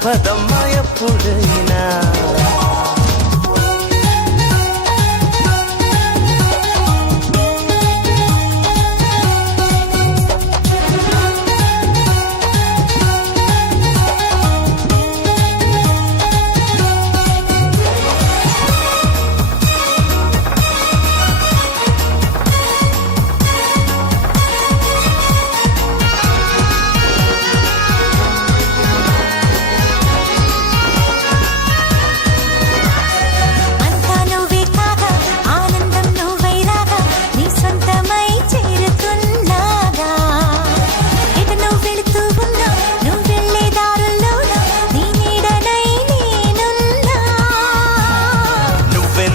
తప్పదమ్మా ఎప్పుడైనా.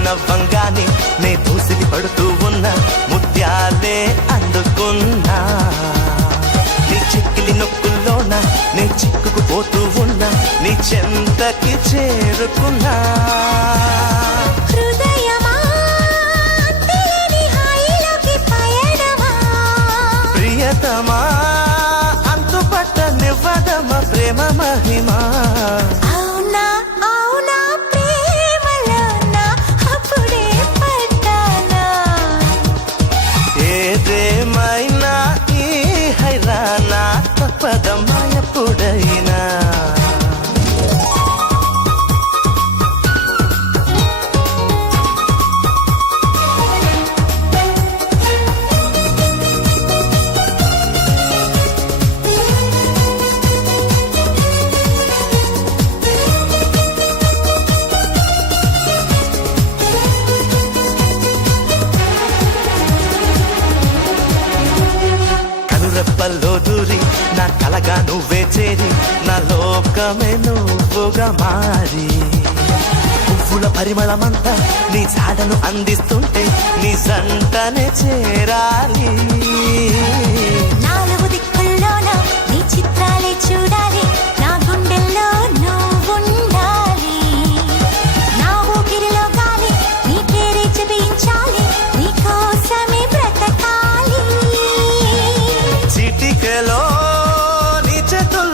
నవ్వంగానే నే దూసిలి పడుతూ ఉన్నా, ముత్యాలే అందుకున్నా. నీ చిక్కిలి నొక్కుల్లోన నే చిక్కుకుపోతూ ఉన్నా, నీ చెంతకి చేరుకున్నా. ప్రియతమా అంతుపట్ట నివ్వదమ ప్రేమ మహిమా. ఏదేమైనా ఈ హైరానా తప్పదమ్మా ఎప్పుడైనా. రెప్పల్లో దూరి నా కలగా నువ్వే చేరి, నా లోకమే నువ్వుగా మారి, పువ్వుల పరిమళమంతా నీ జాడను అందిస్తుంటే నీ సంటనే చేరాలి. నాలుగు దిక్కుల్లోన నీ చిత్రాలే చూడాలి, నా గుండెల్లో నువ్వుండాలి. నా ఊపిరిలో గాలి నీ పేరే జపించాలి, నీ కోసమే బ్రతకాలి. చిటికెలో నీ చేతుల్లో